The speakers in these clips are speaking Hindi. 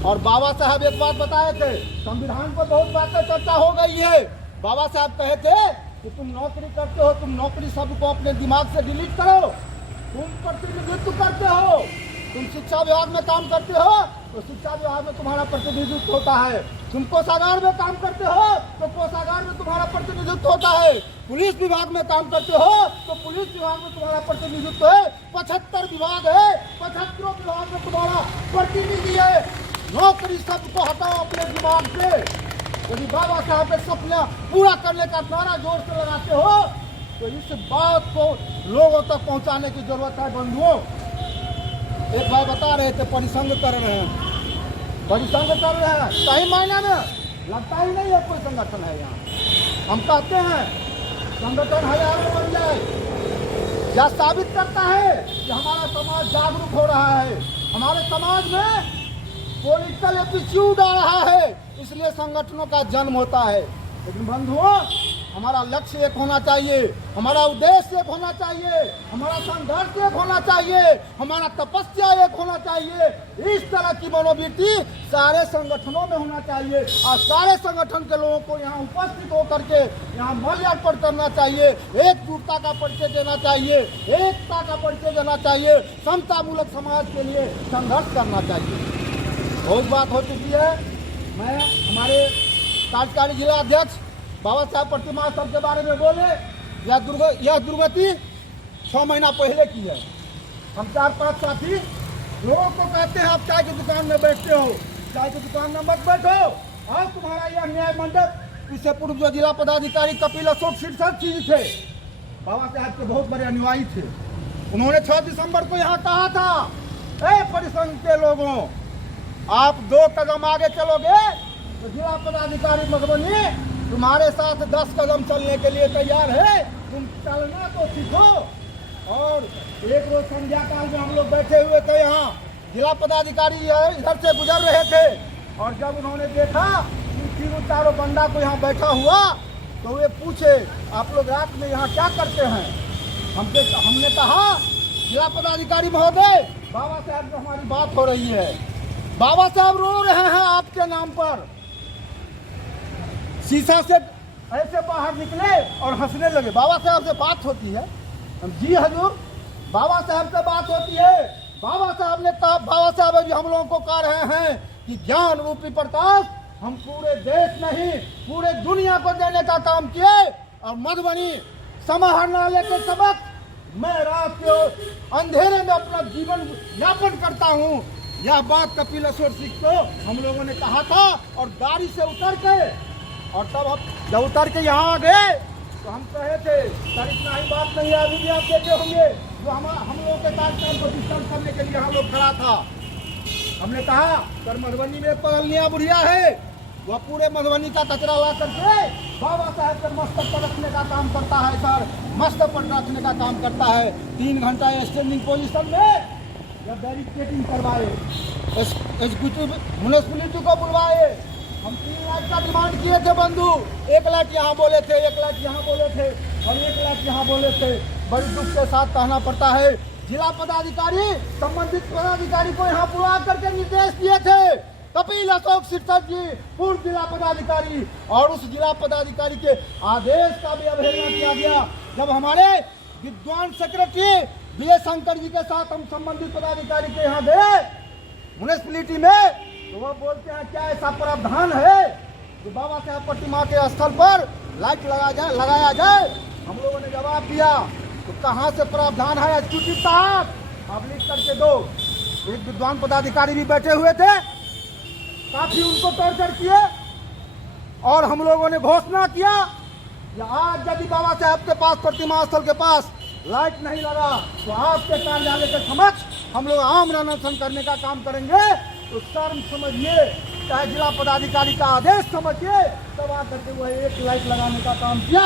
और बाबा साहब एक बात बताए थे, संविधान पर बहुत बातें चर्चा हो गई है। बाबा साहब कहे थे कि तुम नौकरी करते हो, तुम नौकरी शब्द को अपने दिमाग से डिलीट करो। तुम प्रतिनिधित्व करते हो, तुम शिक्षा विभाग में काम करते हो तो शिक्षा विभाग में तुम्हारा प्रतिनिधित्व होता है। तुम कोषागार में काम करते हो तो कोषागार में तुम्हारा प्रतिनिधित्व होता है। पुलिस विभाग में काम करते हो तो पुलिस विभाग में तुम्हारा प्रतिनिधित्व है। 75 विभाग है, 75 विभाग में तुम्हारा प्रतिनिधि है। नौकरी शब्द को हटाओ अपने दिमाग से। यदि बाबा साहब के सपना पूरा करने का नारा जोर से लगाते हो तो इस बात को लोगों तक पहुंचाने की जरूरत है। बंधुओं, एक भाई बता रहे थे परिसंग कर रहे हैं, परिसंग कर रहे हैं, सही मायने में लगता ही नहीं है कोई संगठन है यहाँ। हम कहते हैं संगठन हजार में बन जाए, यह साबित करता है कि हमारा समाज जागरूक हो रहा है, हमारे समाज में पॉलिटिकल एटीट्यूड आ रहा है, इसलिए संगठनों का जन्म होता है। लेकिन बंधुओं, हमारा लक्ष्य एक होना चाहिए, हमारा उद्देश्य एक होना चाहिए, हमारा संघर्ष एक होना चाहिए, हमारा तपस्या एक होना चाहिए। इस तरह की मनोवृत्ति सारे संगठनों में होना चाहिए और सारे संगठन के लोगों को यहाँ उपस्थित होकर के यहाँ माल्यार्पण करना चाहिए, एकजुटता का परिचय देना चाहिए, एकता का परिचय देना चाहिए, समता मूलक समाज के लिए संघर्ष करना चाहिए। बहुत बात हो चुकी है। मैं हमारे कार्यकारी जिला अध्यक्ष बाबा साहब प्रतिमा स्थल के बारे में बोले, यह दुर्गति 6 महीना पहले की है। हम 4-5 साथी लोगों को कहते हैं आप चाय की दुकान में बैठते हो, चाय की दुकान में मत बैठो, और तुम्हारा यह न्याय मंडप। इससे पूर्व जो जिला पदाधिकारी कपिल अशोक शीर्षक जी थे, बाबा साहब के बहुत बड़े अनुयायी थे, उन्होंने 6 दिसंबर को यहाँ कहा था, ए परिसंघ के लोगों, आप 2 कदम आगे चलोगे तो जिला पदाधिकारी मधुबनी तुम्हारे साथ 10 कदम चलने के लिए तैयार है। तुम चलना तो सीखो। और एक रोज संध्या काल में हम लोग बैठे हुए थे यहाँ, जिला पदाधिकारी इधर से गुजर रहे थे और जब उन्होंने देखा कि 3-4 बंदा को यहाँ बैठा हुआ तो वे पूछे आप लोग रात में यहाँ क्या करते हैं। हमने कहा जिला पदाधिकारी महोदय, बाबा साहब से हमारी बात हो रही है, बाबा साहब रो रहे हैं आपके नाम पर। शीशा से ऐसे बाहर निकले और हंसने लगे। बाबा साहब से बात होती है? जी हजूर, बाबा साहब से बात होती है। बाबा साहब ने कहा, बाबा साहब अभी हम लोगों को कह रहे हैं कि ज्ञान रूपी प्रकाश हम पूरे देश नहीं पूरे दुनिया को देने का काम किए और मधुबनी समाहरणालय के सबक मैं रात के अंधेरे में अपना जीवन यापन करता हूँ। यह बात कपिल अशोक सिंह को हम लोगों ने कहा था और गाड़ी से उतर के, और तब हम जब उतर के यहाँ आ गए तो हम कहे थे सर इतना ही बात नहीं है, अभी भी आप देखे होंगे जो हम लोगों के कार्यक्रम को डिस्टर्ब करने के लिए हम लोग खड़ा था। हमने कहा सर मधुबनी में पगलनिया बुढ़िया है, वह पूरे मधुबनी का कचरा ला करके बाबा साहब के मस्तक पर रखने का काम करता है। सर मस्तक पर रखने का काम करता है। 3 घंटा स्टैंडिंग पोजीशन में बैरिकेडिंग करवाए, एग्जीक्यूटिव म्युनिसिपैलिटी को बुलवाए। हम 3 लाख का डिमांड किए थे बंधु, 1 लाख यहाँ बोले थे, 1 लाख यहाँ बोले थे और 1 लाख यहाँ बोले थे। बड़ी दुख के साथ कहना पड़ता है जिला पदाधिकारी संबंधित पदाधिकारी को यहाँ बुला करके निर्देश दिए थे। कपिल अशोक शीर्षक जी पूर्व जिला पदाधिकारी, और उस जिला पदाधिकारी के आदेश का भी अवहेलना किया गया। जब हमारे विद्वान सेक्रेटरी बीएस शंकर जी के साथ हम संबंधित पदाधिकारी के यहाँ गए म्युनिसिपैलिटी में, तो वो बोलते हैं क्या ऐसा प्रावधान है कि बाबा साहब प्रतिमा के स्थल पर लाइट लगाया जाए। हम लोगों ने जवाब दिया तो कहाँ से प्रावधान है एग्जीक्यूटिव साहब, आप लिख करके दो। एक विद्वान पदाधिकारी भी बैठे हुए थे, काफी उनको टॉर्चर किए और हम लोगों ने घोषणा किया कि आज यदि बाबा साहब के पास प्रतिमा स्थल के पास लाइट नहीं लगा तो आपके कार्यालय के समक्ष हम लोग आम अनशन करने का काम करेंगे। तो शर्म समझिए, चाहे जिला पदाधिकारी का आदेश समझिए, तब आकर के वह 1 लाइट लगाने का काम किया।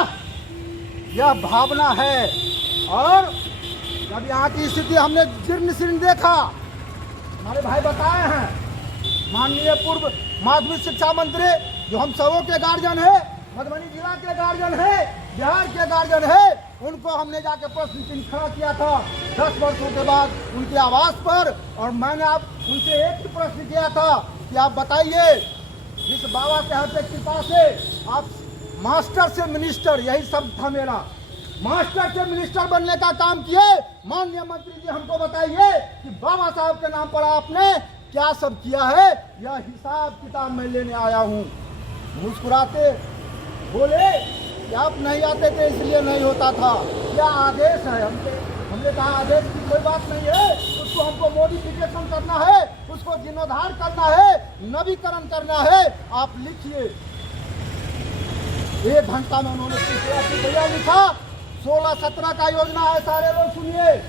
यह भावना है। और जब यहाँ की स्थिति हमने जीर्ण शीर्ण देखा, हमारे भाई बताए हैं, माननीय पूर्व माध्यमिक शिक्षा मंत्री जो हम सबों के गार्जियन है, मधुबनी जिला के गार्जियन है, बिहार के गार्जियन है, उनको हमने जाके प्रश्न चिन्ह खड़ा किया था 10 वर्षों के बाद उनके आवास पर। और मैंने आप उनसे एक ही प्रश्न किया था कि आप बताइए, जिस बाबा साहब के कृपा से आप मास्टर से मिनिस्टर, यही सब था मेरा, मास्टर से मिनिस्टर बनने का काम किए। माननीय मंत्री जी हमको बताइए कि बाबा साहब के नाम पर आपने क्या सब किया है, यह हिसाब किताब मैं लेने आया हूँ। मुस्कुराते बोले कि आप नहीं आते थे इसलिए नहीं होता था, क्या आदेश है। हमने कहा आदेश की कोई बात नहीं है, उसको हमको मॉडिफिकेशन करना है, उसको जीर्णोद्धार करना है, नवीकरण करना है, आप लिखिए। 1 घंटा में उन्होंने भैया लिखा। 16-17 का योजना है, सारे लोग सुनिए,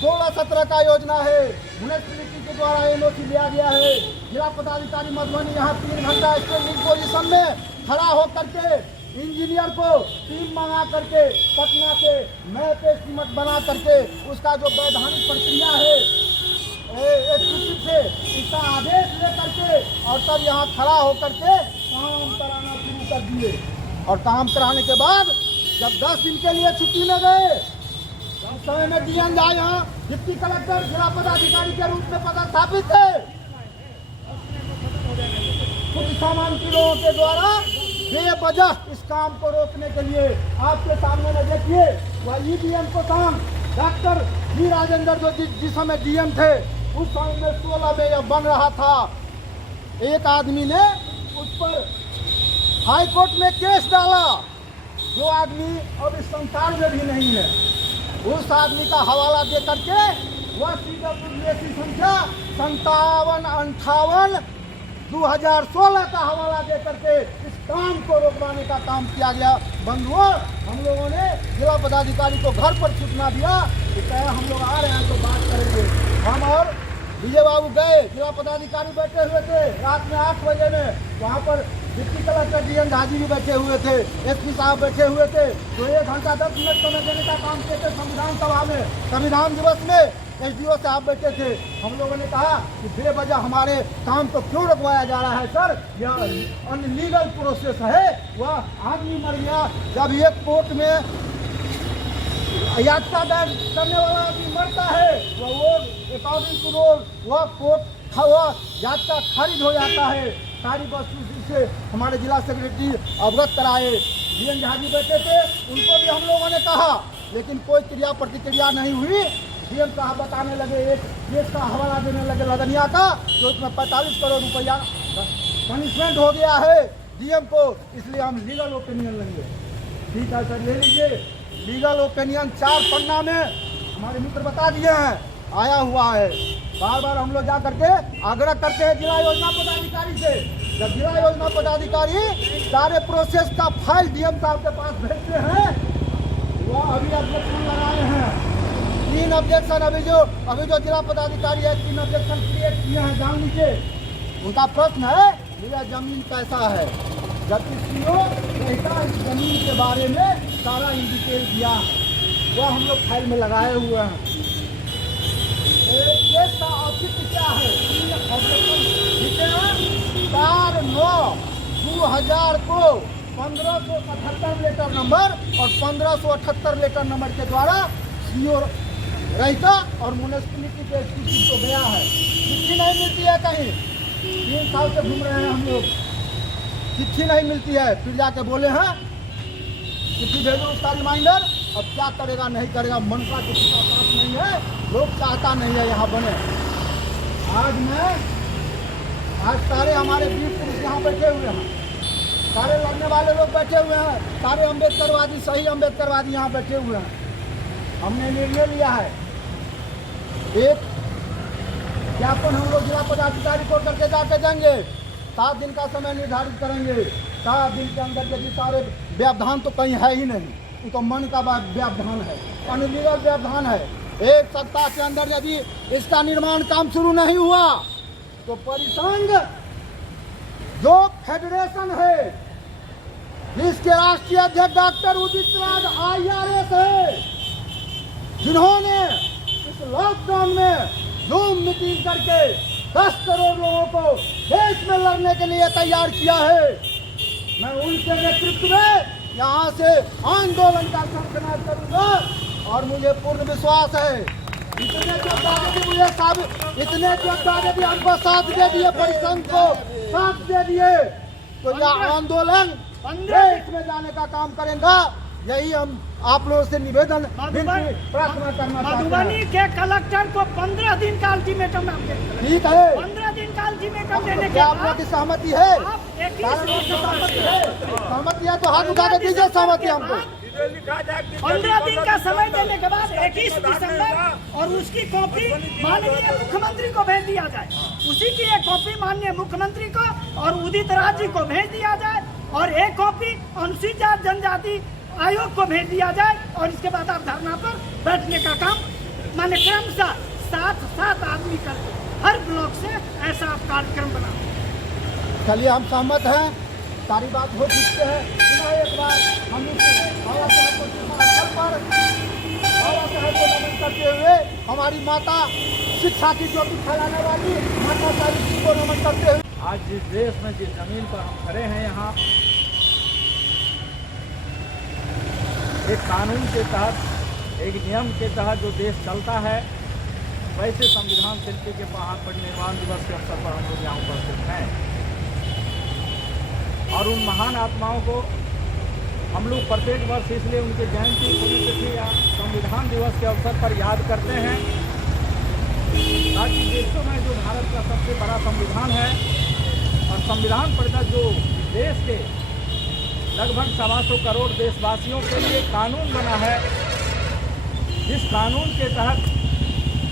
16-17 का योजना है। म्युनिसिपैलिटी के द्वारा एनओसी लिया गया है। जिला पदाधिकारी मधुबनी यहाँ 3 घंटा स्टैंडिंग पोजीशन में खड़ा होकर के इंजीनियर को टीम मंगा करके पटना से मैप एस्टीमेट बना करके उसका जो वैधानिक प्रक्रिया है एग्जीक्यूटिव से इसका आदेश ले करके और तब यहाँ खड़ा होकर के काम कराना शुरू कर दिए। और काम कराने के बाद जब 10 दिन के लिए छुट्टी में गए, उस समय में डीएम झा यहाँ डिप्टी कलेक्टर जिला पदाधिकारी के रूप में पदस्थापित थे। कुछ सामान्य लोगों के द्वारा बेवजह इस काम को रोकने के लिए आपके सामने में देखिए, वह ईडीएम को काम डॉक्टर जी राजेंद्र जो जिस समय डीएम थे उस समय में 16 में यह बन रहा था। एक आदमी ने उस पर हाई कोर्ट में केस डाला, जो आदमी अब इस संसार में भी नहीं है। उस आदमी का हवाला दे करके वह CWSC संख्या 5758/2016 का हवाला दे करके इस काम को रोकवाने का काम किया गया। बंधुओं, हम लोगों ने जिला पदाधिकारी को घर पर सूचना दिया कि कहे हम लोग आ रहे हैं तो बात करेंगे। हम और विजय बाबू गए, जिला पदाधिकारी बैठे हुए थे रात में 8 बजे में, वहाँ पर deputy collector DM Jha ji भी बैठे हुए थे, एसपी साहब बैठे हुए थे। तो 1 घंटा 10 मिनट समय देने का काम किए थे संविधान सभा में। संविधान दिवस में एसडीओ साहब बैठे थे। हम लोगों ने कहा कि बेवजह हमारे काम को क्यों रुकवाया जा रहा है सर, यह अनलीगल प्रोसेस है। वह आदमी मर गया, जब एक कोर्ट में याचिका दायर करने वाला आदमी मरता है, वो अकॉर्डिंग टू रूल वह कोर्ट याचिका खारिज हो जाता है। सारी वस्तु से हमारे जिला सेक्रेटरी अवगत कराए। डीएम झा जी बैठे थे, उनको भी हम लोगों ने कहा, लेकिन कोई क्रिया प्रतिक्रिया नहीं हुई। डीएम साहब बताने लगे, एक केस का हवाला देने लगे लदनिया का, तो उसमें 45 करोड़ रुपया पनिशमेंट हो गया है डीएम को, इसलिए हम लीगल ओपिनियन लेंगे। ठीक है सर, ले लीजिए। लीगल ओपिनियन 4 पन्ना में हमारे मित्र बता दिए हैं, आया हुआ है। बार बार हम लोग जा करके आग्रह करते हैं जिला योजना पदाधिकारी से। जब जिला योजना पदाधिकारी सारे प्रोसेस का फाइल डीएम साहब के पास भेजते हैं, वह अभी ऑब्जेक्शन लगाए हैं। 3 ऑब्जेक्शन अभी जो जिला पदाधिकारी है 3 ऑब्जेक्शन क्रिएट किए हैं। जान लीजिए, उनका प्रश्न है मेरा जमीन कैसा है, जबकि सीओ कहता इस जमीन के बारे में सारा इन डिटेल दिया है, वह हम लोग फाइल में लगाए हुए हैं। केस का औचित्य क्या है, 4/9/2000 को 1577 लेटर नंबर और 1578 लेटर नंबर के द्वारा सीओ रहिता और म्युनिसिपैलिटी के स्थिति को गया है। चिट्ठी नहीं मिलती है कहीं, 3 साल से घूम रहे हैं हम लोग, चिट्ठी नहीं मिलती है। फिर जाके बोले हैं चिट्ठी भेजो, उसका रिमाइंडर। अब क्या करेगा नहीं करेगा, मनसा किसी का पास नहीं है, लोग चाहता नहीं है यहाँ बने। आज सारे हमारे वीर पुरुष यहाँ बैठे हुए हैं, सारे लड़ने वाले लोग बैठे हुए हैं, सारे अम्बेडकरवादी, सही अम्बेडकरवादी यहाँ बैठे हुए हैं। हमने निर्णय लिया है, एक ज्ञापन हम लोग जिला पदाधिकारी को करके जाके देंगे। 7 दिन का समय निर्धारित करेंगे। 7 दिन के अंदर यदि सारे व्यवधान तो कहीं है ही नहीं, ये तो मन का व्यवधान है, अनलीगल व्यवधान है। 1 सप्ताह के अंदर यदि इसका निर्माण काम शुरू नहीं हुआ तो परिसंघ जो फेडरेशन है, जिसके राष्ट्रीय अध्यक्ष डॉक्टर उदित राज IRS है, जिन्होंने इस लॉकडाउन में जूम मीटिंग करके 10 करोड़ लोगों को देश में लड़ने के लिए तैयार किया है, मैं उनके नेतृत्व में यहाँ से आंदोलन का संचालन करूंगा। और मुझे पूर्ण विश्वास है इतने जो दादा जी मुझे साहब, इतने जो दादा जी हमको साथ दे दिए, परिसंघ को साथ दे दिए, तो यह आंदोलन इसमें जाने का काम करेंगे। यही हम आप लोगों से निवेदन प्रार्थना करना चाहते मधुबनी के कलेक्टर को 15 दिन का अल्टीमेटम आपके, ठीक है, 15 दिन का अल्टीमेटम देने के क्या आप लोगों की सहमति है? आप 21 सहमति है तो हाथ उठा के दीजिए सहमति हमको। 15 दिन का समय देने के बाद 21 दिसंबर और उसकी कॉपी माननीय मुख्यमंत्री को भेज दिया जाए, उसी की एक कॉपी माननीय मुख्यमंत्री को और उदित राज जी को भेज दिया जाए, और एक कॉपी अनुसूचित जनजाति आयोग को भेज दिया जाए, और इसके बाद आप धरना पर बैठने का काम माने क्रमशः 7 आदमी करके हर ब्लॉक से ऐसा आप कार्यक्रम बना। चलिए हम सहमत हैं, सारी बात हो चुकी है। पुनः एक बार हम बाबा साहब को नमन करते हुए हमारी माता शिक्षा की ज्योति फैलाने वाली माता सावित्री को नमन करते हुए, आज जिस देश में जिस जमीन पर हम खड़े हैं, यहाँ एक कानून के तहत, एक नियम के तहत जो देश चलता है, वैसे संविधान शिल्पी के महापरिनिर्वाण दिवस के अवसर पर हम लोग यहाँ उपस्थित हैं। और उन महान आत्माओं को हम लोग प्रत्येक वर्ष इसलिए उनके जयंती, पुण्यतिथि या संविधान दिवस के अवसर पर याद करते हैं, ताकि देशों में जो भारत का सबसे बड़ा संविधान है और संविधान प्रदत्त जो देश के लगभग 125 करोड़ देशवासियों के लिए कानून बना है, जिस कानून के तहत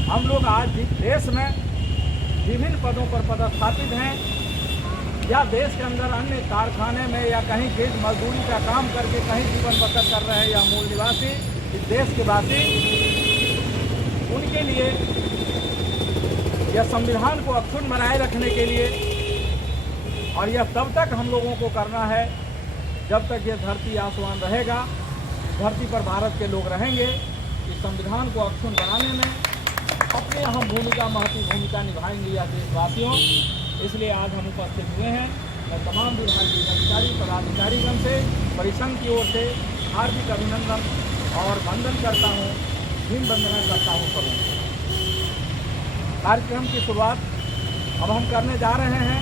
हम लोग आज देश में विभिन्न पदों पर पदस्थापित हैं, या देश के अंदर अन्य कारखाने में या कहीं खेत मजदूरी का काम करके कहीं जीवन बसर कर रहे हैं, या मूल निवासी इस देश के वासी, उनके लिए यह संविधान को अक्षुण्ण बनाए रखने के लिए, और यह तब तक हम लोगों को करना है जब तक ये धरती आसमान रहेगा, धरती पर भारत के लोग रहेंगे। इस संविधान को अक्षुण्ण बनाने में अपनी अहम भूमिका, महत्वपूर्ण भूमिका निभाएंगे या देशवासियों। इसलिए आज हम उपस्थित हुए हैं। मैं तमाम विभागीय अधिकारी पदाधिकारीगण से, परिसंघ की ओर से हार्दिक अभिनंदन और वंदन करता हूँ, भीम वंदना करता हूँ सबों को। कार्यक्रम की शुरुआत अब हम करने जा रहे हैं,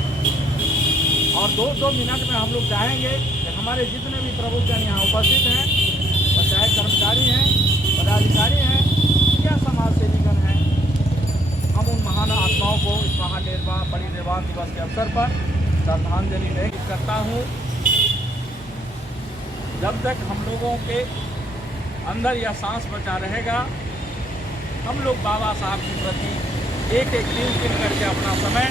और 2-2 मिनट में हम लोग चाहेंगे कि हमारे जितने भी प्रबुद्धजन यहाँ उपस्थित हैं, चाहे कर्मचारी हैं, पदाधिकारी हैं या समाज सेवीगण हैं, हम उन महान आत्माओं को इस परिनिर्वाण दिवस के अवसर पर श्रद्धांजलि देने करता हूँ। जब तक हम लोगों के अंदर यह सांस बचा रहेगा, हम लोग बाबा साहब के प्रति एक दिन करके अपना समय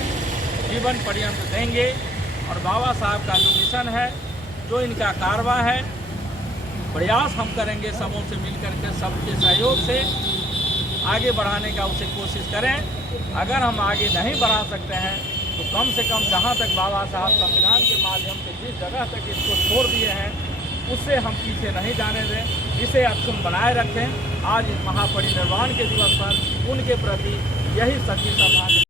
जीवन पर्यंत देंगे, और बाबा साहब का जो मिशन है, जो इनका कारवा है, प्रयास हम करेंगे सबों से मिलकर के, सबके सहयोग से आगे बढ़ाने का उसे कोशिश करें। अगर हम आगे नहीं बढ़ा सकते हैं तो कम से कम जहां तक बाबा साहब संविधान के माध्यम से जिस जगह तक इसको छोड़ दिए हैं, उससे हम पीछे नहीं जाने दें, इसे अक्षुण्ण बनाए रखें। आज इस महापरिनिर्वाण के दिवस पर उनके प्रति यही सच्ची श्रद्धांजलि